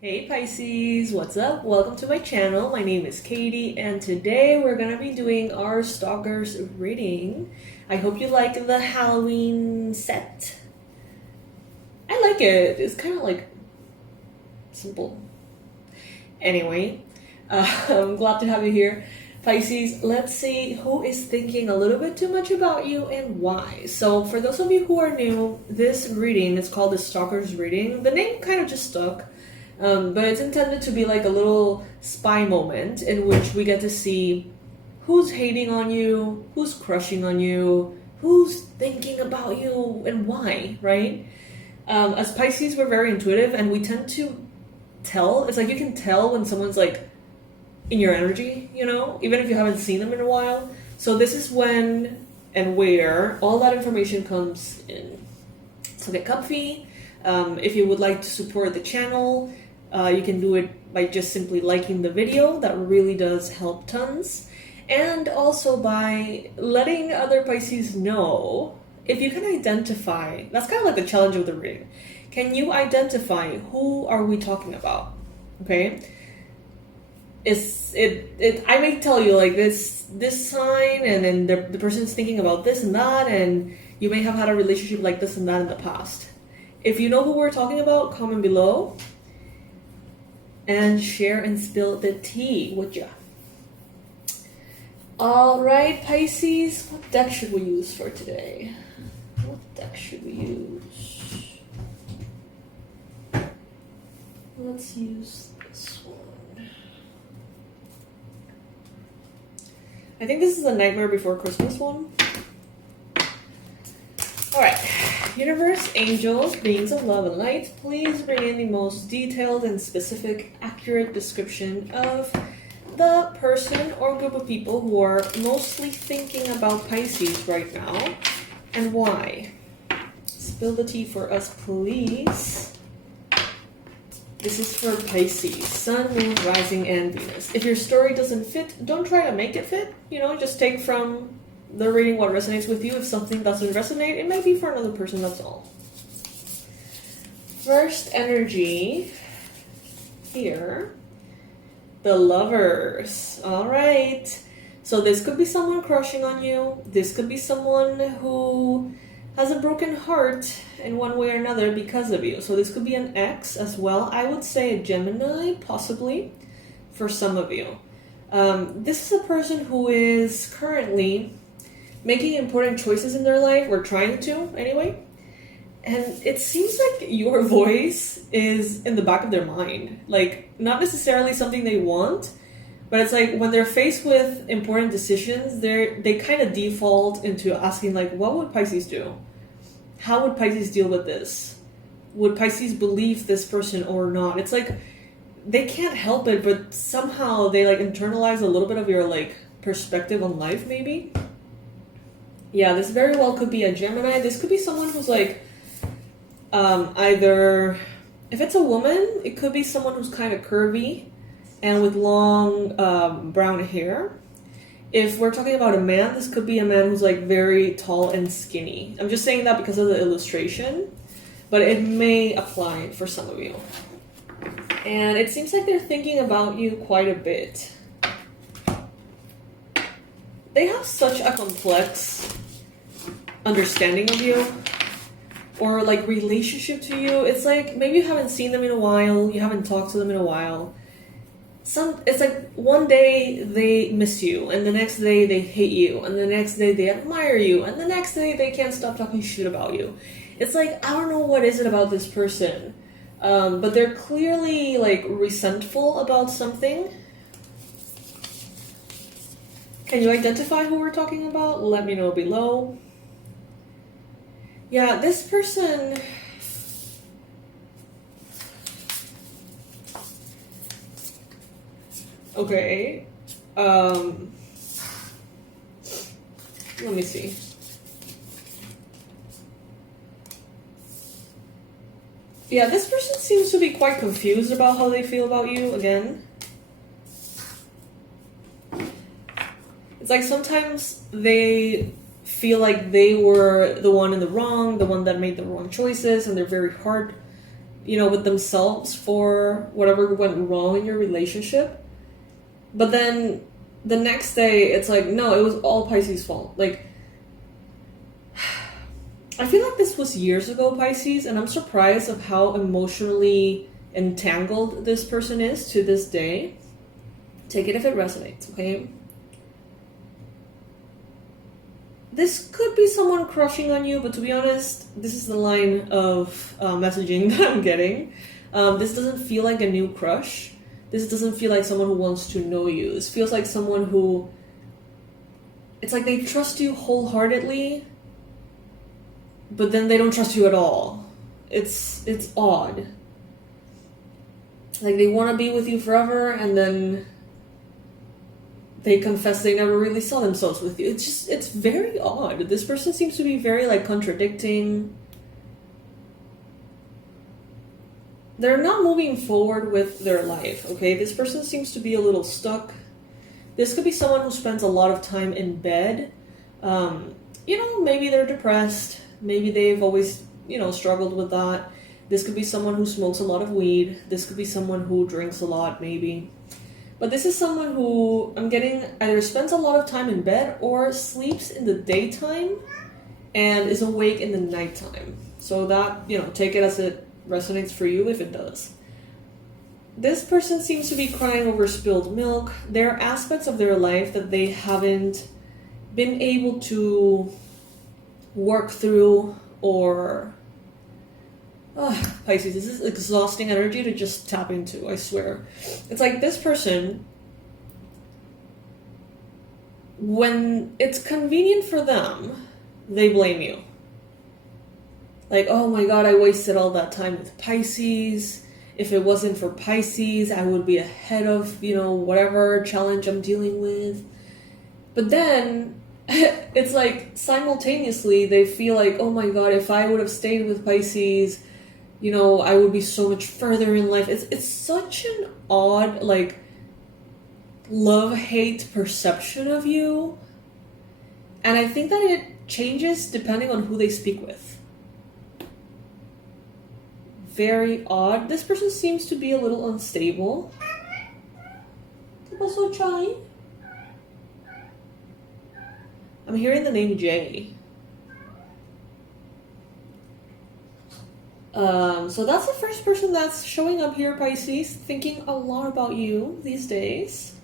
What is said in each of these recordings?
Hey Pisces, what's up? Welcome to my channel. My name is Katie and today we're gonna be doing our stalkers reading. I hope you like the Halloween set. I like it. It's kind of like simple. Anyway, I'm glad to have you here. Pisces, let's see who is thinking a little bit too much about you and why. So for those of you who are new, this reading is called the stalkers reading. The name kind of just stuck. But it's intended to be like a little spy moment in which we get to see who's hating on you, who's crushing on you, who's thinking about you, and why, right? As Pisces, we're very intuitive and we tend to tell. It's like you can tell when someone's like in your energy, you know, even if you haven't seen them in a while. So this is when and where all that information comes in. So get comfy. If you would like to support the channel, you can do it by just simply liking the video. That really does help tons. And also by letting other Pisces know if you can identify. That's kind of like the challenge of the reading. Can you identify who are we talking about? Okay. I may tell you like this sign, and then the person's thinking about this and that, and you may have had a relationship like this and that in the past. If you know who we're talking about, comment below and share and spill the tea, would ya? Alright, Pisces, what deck should we use for today? What deck should we use? Let's use this one. I think this is the Nightmare Before Christmas one. Alright. Universe, angels, beings of love and light, please bring in the most detailed and specific, accurate description of the person or group of people who are mostly thinking about Pisces right now, and why. Spill the tea for us, please. This is for Pisces, Sun, Moon, Rising, and Venus. If your story doesn't fit, don't try to make it fit. You know, just take from the reading what resonates with you. If something doesn't resonate, it may be for another person, that's all. First energy here, the Lovers. All right, so this could be someone crushing on you. This could be someone who has a broken heart in one way or another because of you. So this could be an ex as well. I would say a Gemini, possibly, for some of you. This is a person who is currently making important choices in their life, or trying to anyway, and it seems like your voice is in the back of their mind, like not necessarily something they want, but it's like when they're faced with important decisions, they kind of default into asking like, what would Pisces do? How would Pisces deal with this? Would Pisces believe this person or not? It's like they can't help it, but somehow they like internalize a little bit of your like perspective on life, maybe. Yeah, this very well could be a Gemini. This could be someone who's like, either, if it's a woman, it could be someone who's kind of curvy and with long brown hair. If we're talking about a man, this could be a man who's like very tall and skinny. I'm just saying that because of the illustration, but it may apply for some of you. And it seems like they're thinking about you quite a bit. They have such a complex understanding of you, or like relationship to you. It's like maybe you haven't seen them in a while, you haven't talked to them in a while. It's like one day they miss you, and the next day they hate you, and the next day they admire you, and the next day they can't stop talking shit about you. It's like, I don't know what is it about this person, but they're clearly like resentful about something. Can you identify who we're talking about? Let me know below. Yeah, this person... Okay. Let me see. Yeah, this person seems to be quite confused about how they feel about you, again. It's like sometimes they feel like they were the one in the wrong, the one that made the wrong choices, and they're very hard with themselves for whatever went wrong in your relationship. But then the next day, it's like, no, it was all Pisces' fault. Like, I feel like this was years ago, Pisces, and I'm surprised of how emotionally entangled this person is to this day. Take it if it resonates, okay? This could be someone crushing on you, but to be honest, this is the line of messaging that I'm getting. This doesn't feel like a new crush. This doesn't feel like someone who wants to know you. This feels like someone who... It's like they trust you wholeheartedly, but then they don't trust you at all. It's odd. Like they want to be with you forever, and then they confess they never really saw themselves with you. It's very odd. This person seems to be very like contradicting. They're not moving forward with their life, okay? This person seems to be a little stuck. This could be someone who spends a lot of time in bed. Maybe they're depressed. Maybe they've always, struggled with that. This could be someone who smokes a lot of weed. This could be someone who drinks a lot, maybe. But this is someone who I'm getting either spends a lot of time in bed or sleeps in the daytime and is awake in the nighttime. So that, take it as it resonates for you if it does. This person seems to be crying over spilled milk. There are aspects of their life that they haven't been able to work through or... Pisces, this is exhausting energy to just tap into, I swear. It's like this person, when it's convenient for them, they blame you. Like, oh my god, I wasted all that time with Pisces. If it wasn't for Pisces, I would be ahead of, whatever challenge I'm dealing with. But then, it's like simultaneously they feel like, oh my god, if I would have stayed with Pisces, I would be so much further in life. It's such an odd, like, love-hate perception of you. And I think that it changes depending on who they speak with. Very odd. This person seems to be a little unstable. Also, Chai. I'm hearing the name Jay. So that's the first person that's showing up here, Pisces, thinking a lot about you these days.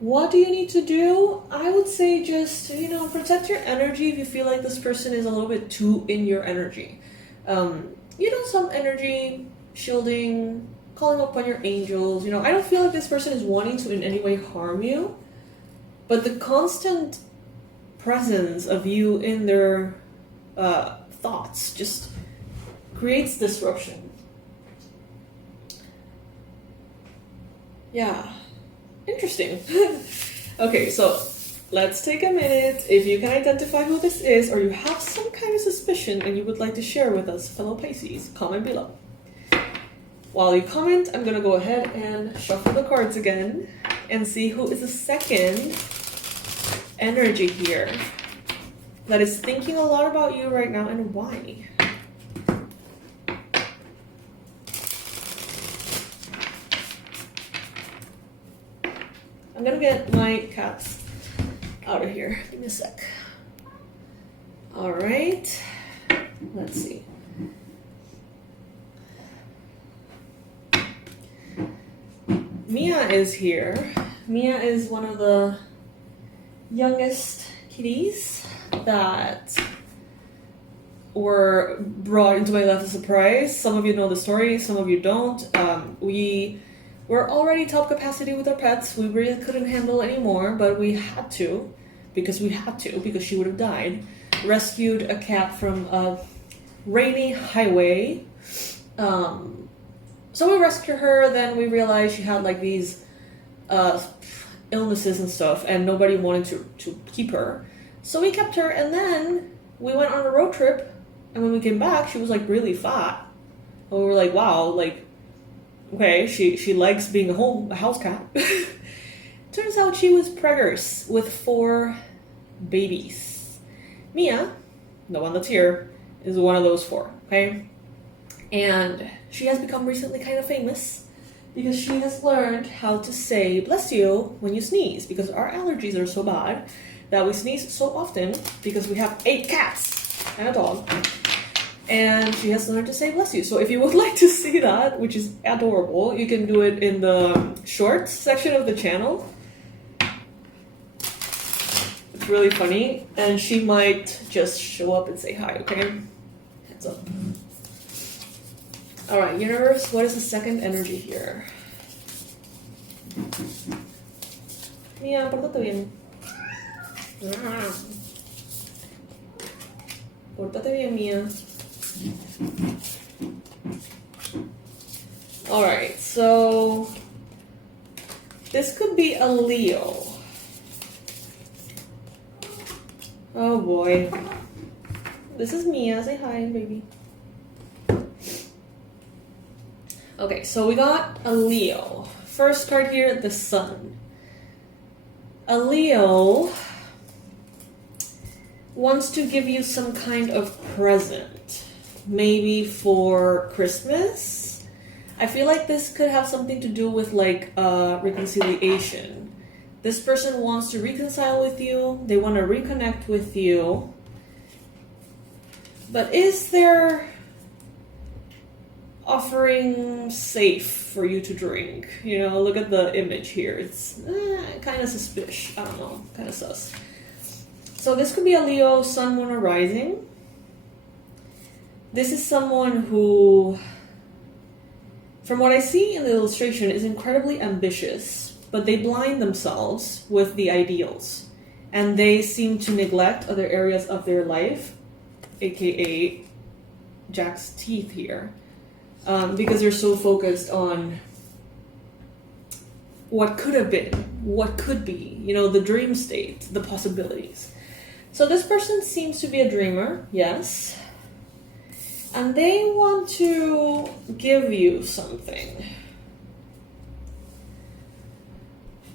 What do you need to do? I would say just, protect your energy if you feel like this person is a little bit too in your energy. Some energy shielding, calling upon your angels. I don't feel like this person is wanting to in any way harm you, but the constant presence of you in their thoughts just creates disruption. Yeah. Interesting. Okay, so let's take a minute. If you can identify who this is, or you have some kind of suspicion and you would like to share with us, fellow Pisces, comment below. While you comment, I'm going to go ahead and shuffle the cards again and see who is the second energy here that is thinking a lot about you right now and why. I'm gonna get my cats out of here. Give me a sec. All right. Let's see. Mia is here. Mia is one of the youngest kitties that were brought into my life as a surprise. Some of you know the story, some of you don't. We were already top capacity with our pets. We really couldn't handle anymore, but we had to, because she would have died. Rescued a cat from a rainy highway. So we rescued her, then we realized she had like these illnesses and stuff, and nobody wanted to keep her. So we kept her, and then we went on a road trip, and when we came back, she was like really fat. And we were like, wow, like, okay, she likes being a house cat. Turns out she was preggers with 4 babies. Mia, the one that's here, is one of those 4, okay? And she has become recently kind of famous because she has learned how to say bless you when you sneeze, because our allergies are so bad that we sneeze so often because we have 8 cats and a dog. And she has learned to say bless you. So if you would like to see that, which is adorable, you can do it in the shorts section of the channel. It's really funny. And she might just show up and say hi, okay? Heads up. Alright, universe, what is the second energy here? Mia, pórtate bien. Pórtate bien, Mia. Alright, so this could be a Leo. Oh boy. This is Mia. Say hi, baby. Okay, so we got a Leo. First card here, the Sun. A Leo wants to give you some kind of present. Maybe for Christmas. I feel like this could have something to do with like reconciliation. This person wants to reconcile with you. They want to reconnect with you. But is their offering safe for you to drink? You know, look at the image here. It's kind of suspicious. I don't know, kind of sus. So this could be a Leo, Sun, Moon, or Rising. This is someone who, from what I see in the illustration, is incredibly ambitious, but they blind themselves with the ideals. And they seem to neglect other areas of their life, aka Jack's teeth here. Because they're so focused on what could have been, what could be, you know, the dream state, the possibilities. So this person seems to be a dreamer, yes. And they want to give you something.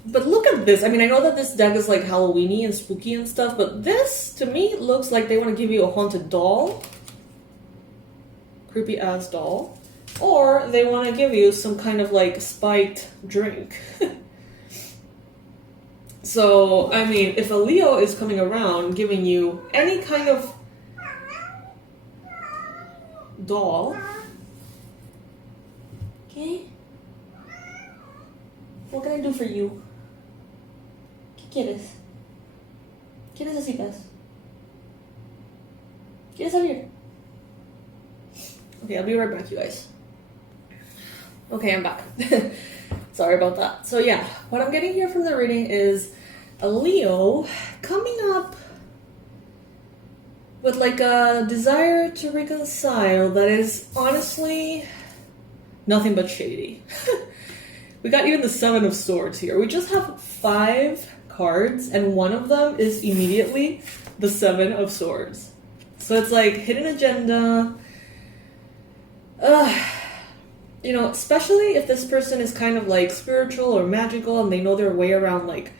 But look at this. I mean, I know that this deck is like Halloween-y and spooky and stuff, but this, to me, looks like they want to give you a haunted doll. Creepy ass doll. Or they want to give you some kind of like spiked drink. So, I mean, if a Leo is coming around giving you any kind of doll, okay, what can I do for you? ¿Qué quieres? ¿Qué necesitas? ¿Quieres salir? Okay, I'll be right back, you guys. Okay, I'm back. Sorry about that. So yeah, what I'm getting here from the reading is a Leo coming up with like a desire to reconcile that is honestly nothing but shady. We got even the 7 of Swords here. We just have 5 cards and one of them is immediately the 7 of Swords. So it's like hidden agenda. You know, especially if this person is kind of like spiritual or magical and they know their way around like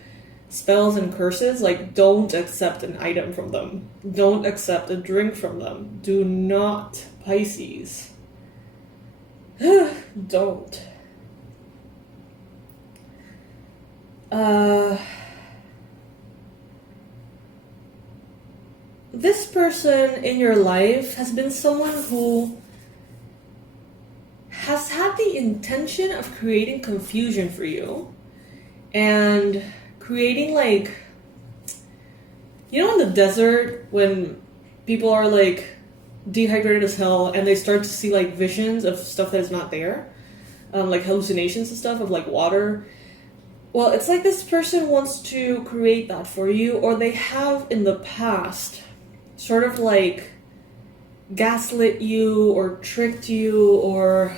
spells and curses, like don't accept an item from them. Don't accept a drink from them. Do not, Pisces. Don't. This person in your life has been someone who has had the intention of creating confusion for you and creating like, you know, in the desert when people are like dehydrated as hell and they start to see like visions of stuff that is not there, like hallucinations and stuff of like water. Well, it's like this person wants to create that for you, or they have in the past sort of like gaslit you or tricked you or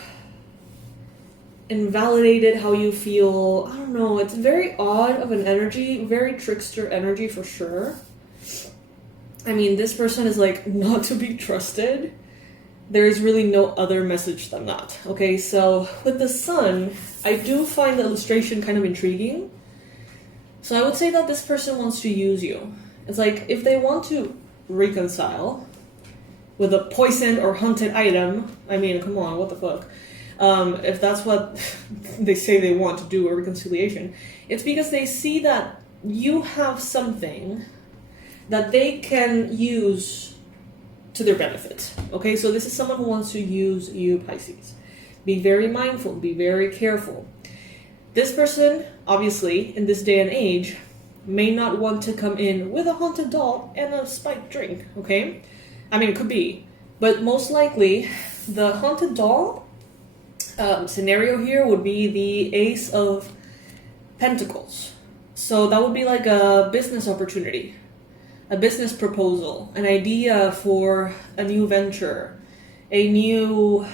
invalidated how you feel. I don't know, it's very odd of an energy, very trickster energy for sure. I mean, this person is like not to be trusted. There is really no other message than that. Okay, so with the Sun, I do find the illustration kind of intriguing. So I would say that this person wants to use you. It's like if they want to reconcile, with a poisoned or haunted item. I mean, come on, what the fuck? If that's what they say they want to do, a reconciliation, it's because they see that you have something that they can use to their benefit. Okay, so this is someone who wants to use you, Pisces. Be very mindful, be very careful. This person, obviously, in this day and age, may not want to come in with a haunted doll and a spiked drink, okay? I mean, it could be. But most likely, the haunted doll scenario here would be the Ace of Pentacles. So that would be like a business opportunity, a business proposal, an idea for a new venture, a new,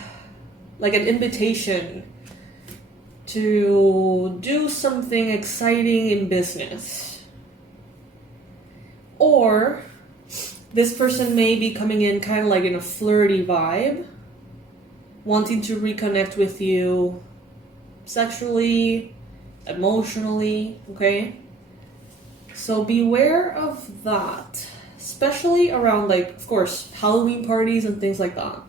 like an invitation to do something exciting in business. Or this person may be coming in kind of like in a flirty vibe, wanting to reconnect with you sexually, emotionally, okay? So beware of that, especially around, like, of course, Halloween parties and things like that.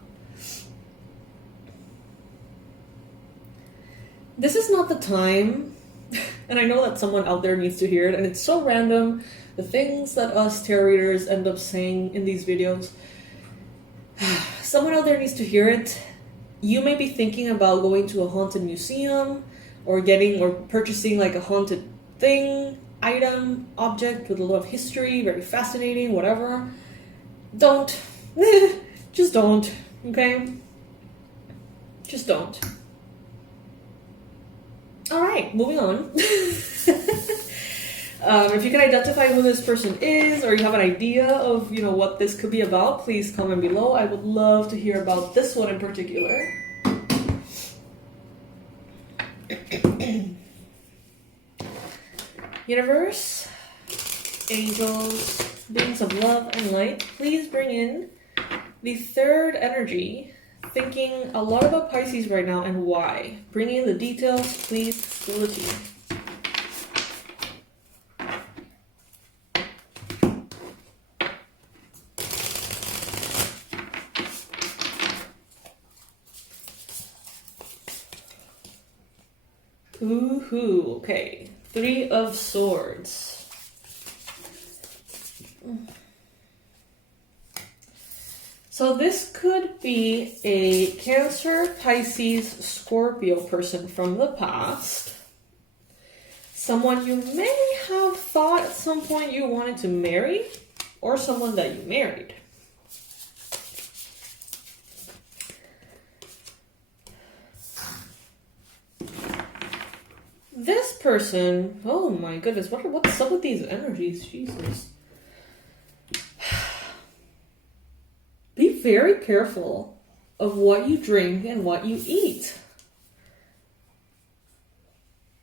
This is not the time, and I know that someone out there needs to hear it, and it's so random, the things that us tarot readers end up saying in these videos. Someone out there needs to hear it. You may be thinking about going to a haunted museum or getting or purchasing like a haunted thing, item, object with a lot of history, very fascinating, whatever. Don't. Just don't, okay? Just don't. Alright, moving on. If you can identify who this person is, or you have an idea of, you know, what this could be about, please comment below. I would love to hear about this one in particular. Universe, angels, beings of love and light, please bring in the third energy, thinking a lot about Pisces right now and why. Bring in the details, please, spill the tea. Ooh, okay. 3 of Swords. So this could be a Cancer, Pisces, Scorpio person from the past. Someone you may have thought at some point you wanted to marry, or someone that you married. This person, oh my goodness, what's up with these energies? Jesus. Be very careful of what you drink and what you eat.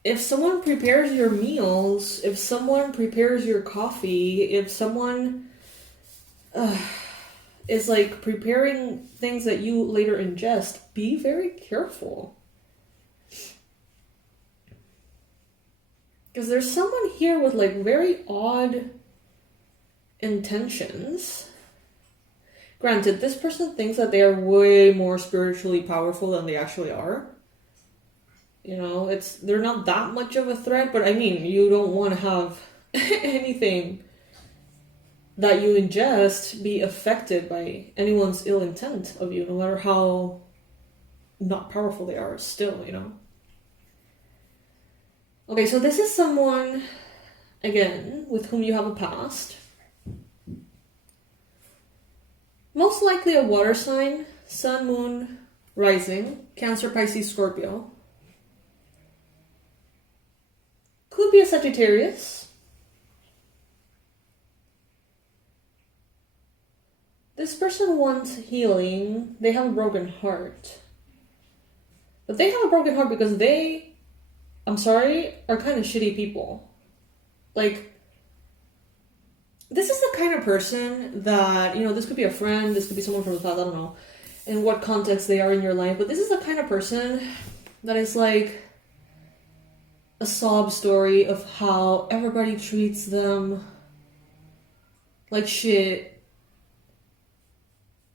If someone prepares your meals, if someone prepares your coffee, if someone is like preparing things that you later ingest, be very careful. Because there's someone here with like very odd intentions. Granted, this person thinks that they are way more spiritually powerful than they actually are. You know, they're not that much of a threat, but I mean, you don't want to have anything that you ingest be affected by anyone's ill intent of you, no matter how not powerful they are still, you know. Okay, so this is someone, again, with whom you have a past. Most likely a water sign, sun, moon, rising, Cancer, Pisces, Scorpio. Could be a Sagittarius. This person wants healing. They have a broken heart. But they have a broken heart because they, I'm sorry, are kind of shitty people. Like, this is the kind of person that, you know, this could be a friend, this could be someone from the past, I don't know in what context they are in your life, but this is the kind of person that is like a sob story of how everybody treats them like shit.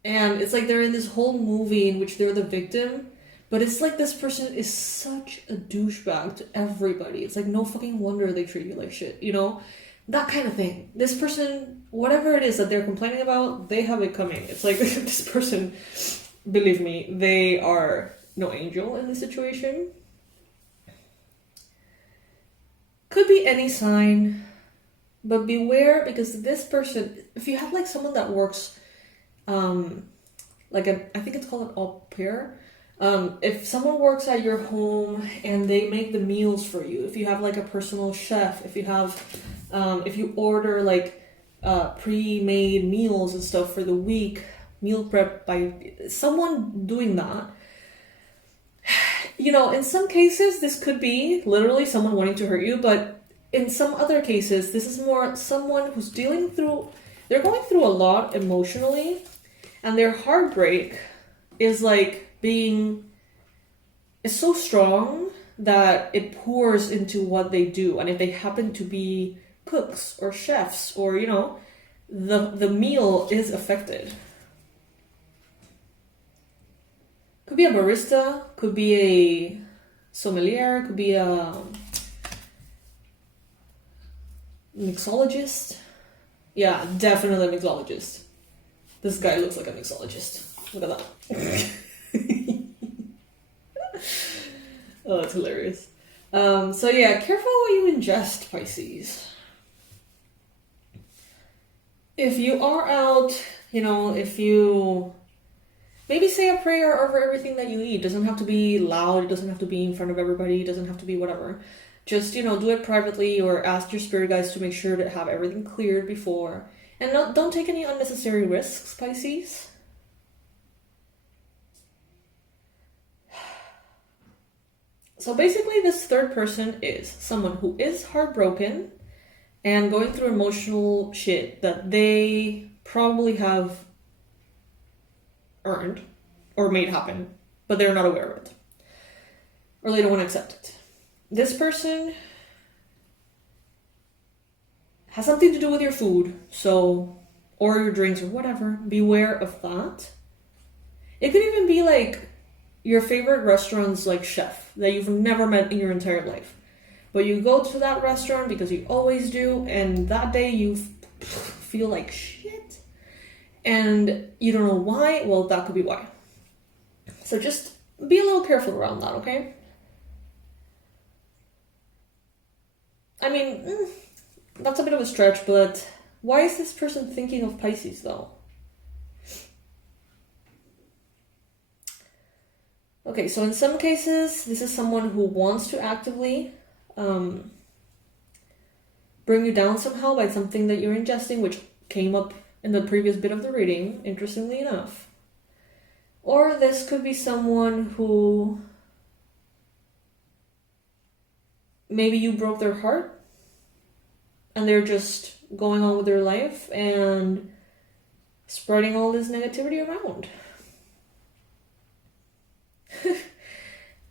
And it's like they're in this whole movie in which they're the victim, but it's like this person is such a douchebag to everybody. It's like no fucking wonder they treat you like shit, you know? That kind of thing. This person, whatever it is that they're complaining about, they have it coming. It's like this person, believe me, they are no angel in this situation. Could be any sign, but beware, because this person, if you have like someone that works, like I think it's called an au pair. If someone works at your home and they make the meals for you, if you have like a personal chef, if you have, if you order like pre-made meals and stuff for the week, meal prep by someone doing that, you know, in some cases this could be literally someone wanting to hurt you, but in some other cases this is more someone who's they're going through a lot emotionally, and their heartbreak is like is so strong that it pours into what they do. And if they happen to be cooks or chefs, or you know, the meal is affected. Could be a barista, could be a sommelier, could be a mixologist. Yeah, definitely a mixologist. This guy looks like a mixologist. Look at that. Oh, that's hilarious. So yeah, careful what you ingest, Pisces. If you are out, you know, if you maybe say a prayer over everything that you eat. It doesn't have to be loud, it doesn't have to be in front of everybody, it doesn't have to be whatever. Just, you know, do it privately, or ask your spirit guides to make sure to have everything cleared before. And don't take any unnecessary risks, Pisces. So basically this third person is someone who is heartbroken and going through emotional shit that they probably have earned or made happen, but they're not aware of it. Or they don't want to accept it. This person has something to do with your food, so, or your drinks or whatever. Beware of that. It could even be like your favorite restaurant's like chef that you've never met in your entire life, but you go to that restaurant because you always do, and that day you feel like shit and you don't know why. Well, that could be why. So just be a little careful around that, okay? I mean, that's a bit of a stretch, but why is this person thinking of Pisces though? Okay, so in some cases, this is someone who wants to actively bring you down somehow by something that you're ingesting, which came up in the previous bit of the reading, interestingly enough. Or this could be someone who maybe you broke their heart and they're just going on with their life and spreading all this negativity around.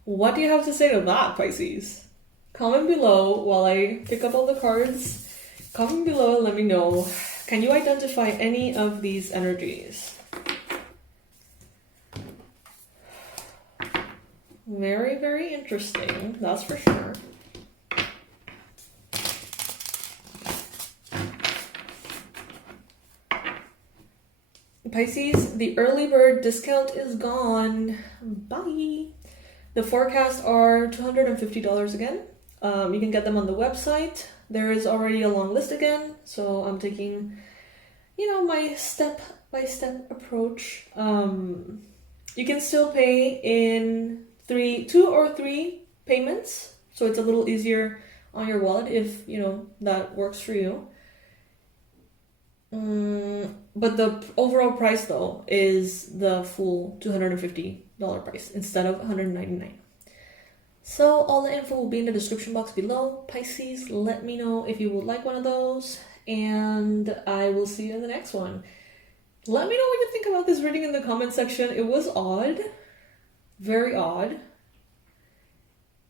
What do you have to say to that, Pisces? Comment below while I pick up all the cards. Comment below and let me know. Can you identify any of these energies? Very, very interesting, that's for sure. Pisces, the early bird discount is gone. Bye. The forecasts are $250 again. You can get them on the website. There is already a long list again, so I'm taking, you know, my step-by-step approach. You can still pay in 2 or 3 payments, so it's a little easier on your wallet if, you know, that works for you. But the overall price though is the full $250 price instead of $199. So all the info will be in the description box below. Pisces, let me know if you would like one of those, and I will see you in the next one. Let me know what you think about this reading in the comment section. It was odd, very odd.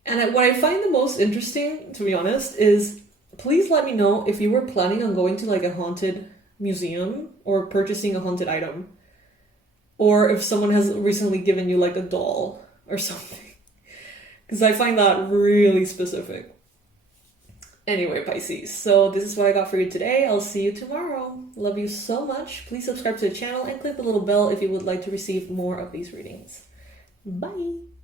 And what I find the most interesting, to be honest, is please let me know if you were planning on going to like a haunted museum or purchasing a haunted item. or if someone has recently given you like a doll or something. Because I find that really specific. Anyway, Pisces, so this is what I got for you today. I'll see you tomorrow. Love you so much. Please subscribe to the channel and click the little bell if you would like to receive more of these readings. Bye!